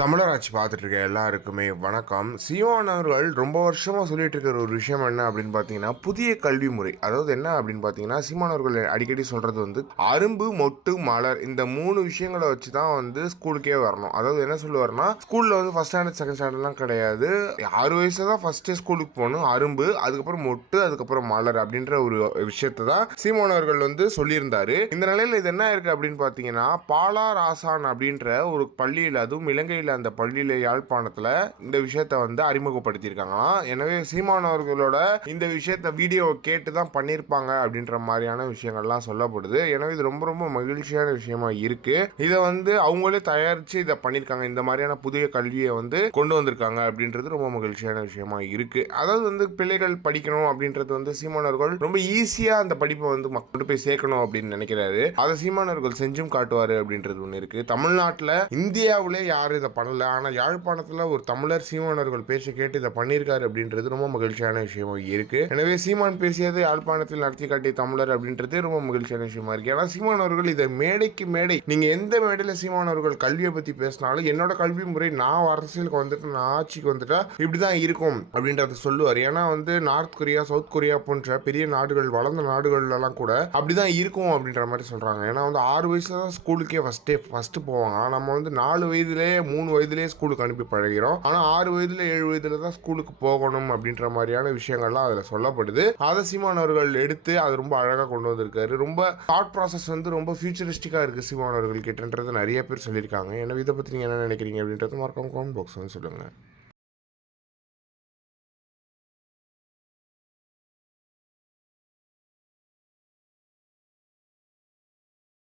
தமிழராட்சி பார்த்துட்டு இருக்க எல்லாருக்குமே வணக்கம். சீமான் அவர்கள் ரொம்ப வருஷமாக சொல்லிட்டு இருக்கிற ஒரு விஷயம் என்ன அப்படின்னு பார்த்தீங்கன்னா, புதிய கல்வி முறை. அதாவது என்ன அப்படின்னு பார்த்தீங்கன்னா, சீமான் அவர்கள் அடிக்கடி சொல்றது வந்து அரும்பு, மொட்டு, மலர் இந்த 3 விஷயங்களை வச்சு தான் வந்து ஸ்கூலுக்கே வரணும். அதாவது என்ன சொல்லுவாருன்னா, ஸ்கூலில் வந்து ஃபர்ஸ்ட் ஸ்டாண்டர்ட் செகண்ட் ஸ்டாண்டர்ட்லாம் கிடையாது. 6 வயசுல தான் ஃபர்ஸ்ட் ஸ்கூலுக்கு போகணும். அரும்பு, அதுக்கப்புறம் மொட்டு, அதுக்கப்புறம் மலர் அப்படின்ற ஒரு விஷயத்தை தான் சீமான் அவர்கள் வந்து சொல்லியிருந்தாரு. இந்த நிலையில் இது என்ன இருக்கு அப்படின்னு பார்த்தீங்கன்னா, பாலார் ஆசான் அப்படின்ற ஒரு பள்ளியில், அதுவும் இலங்கையில் அந்த பள்ளியில யாழ்ப்பாணத்துல இந்த விஷயத்தை வந்து அறிமுகப்படுத்தியிருக்காங்களாம். எனவே சீமானவர்களோட இந்த விஷயத்தை வீடியோ கேட்டு தான் பண்ணியிருப்பாங்க அப்படின்ற மாதிரியான விஷயங்கள்லாம் சொல்லப்படுது. எனவே இது ரொம்ப ரொம்ப மகிழ்ச்சியான விஷயமா இருக்கு. இதை வந்து அவங்களே தயாரிச்சு இதை பண்ணியிருக்காங்க. இந்த மாதிரியான புதிய கல்வியை வந்து கொண்டு வந்திருக்காங்க அப்படின்றது ரொம்ப மகிழ்ச்சியான விஷயமா இருக்கு. அதாவது வந்து பிள்ளைகள் படிக்கணும் அப்படின்றது வந்து சீமானவர்கள் ரொம்ப ஈஸியா அந்த படிப்பை வந்து மக்கள் போய் சேர்க்கணும் அப்படின்னு நினைக்கிறாரு. அதை சீமானவர்கள் செஞ்சும் காட்டுவாரு அப்படின்றது ஒன்று இருக்கு. தமிழ்நாட்டில் இந்தியாவிலே யாரும் இதை பண்ணல, ஆனால் யாழ்ப்பாணத்தில் ஒரு தமிழர் சீமானவர்கள் பேச்சை கேட்டு இதை பண்ணியிருக்காரு அப்படின்றது ரொம்ப மகிழ்ச்சியான விஷயமா இருக்கு. எனவே சீமான் பேசியது யாழ்ப்பாணத்தில் நடத்தி காட்டிய தமிழர் அப்படின்றது ரொம்ப மகிழ்ச்சியான விஷயமா இருக்கு. ஏன்னா சீமான் அவர்கள் இதை மேடைக்கு மேடை, நீங்க எந்த மேடையில் சீமான் அவர்கள் கல்வியை பத்தி பேசினாலும் என்னோட கல்வி முறை, நான் அரசியலுக்கு வந்துட்டு, நான் ஆட்சிக்கு வந்துட்டா இப்படிதான் இருக்கும் அப்படின்றத சொல்லுவார். ஏன்னா வந்து நார்த் கொரியா, சவுத் கொரியா போன்ற பெரிய நாடுகள், வளர்ந்த நாடுகள்லாம் கூட அப்படிதான் இருக்கும் அப்படின்ற மாதிரி சொல்றாங்க. ஏன்னா வந்து 6 வயசுல தான் ஸ்கூலுக்கே ஃபர்ஸ்ட் போவாங்க. நம்ம வந்து 4 வயதுலேயே 3 வயதுலேயே ஸ்கூலுக்கு அனுப்பி பழகிறோம். ஆனால் 6 வயதுல 7 வயதுல தான் ஸ்கூலுக்கு போகணும் அப்படின்ற மாதிரியான விஷயங்கள்லாம் அதில் சொல்லப்படுது. அதை சீமான் அவர்கள் எடுத்து அது ரொம்ப அழகாக கொண்டு வந்திருக்காரு. ரொம்ப தாட் ப்ராசஸ் வந்து ரொம்ப ஃபியூச்சரிஸ்டிக்காக இருக்குது சீமான் அவர்கள் கிட்டன்றது நிறைய பேர் சொல்லியிருக்காங்க. எனவே இதை பற்றி நீங்கள் என்ன நினைக்கிறீங்க அப்படின்றது மறக்காம கமெண்ட் பாக்ஸ் வந்து சொல்லுங்கள்.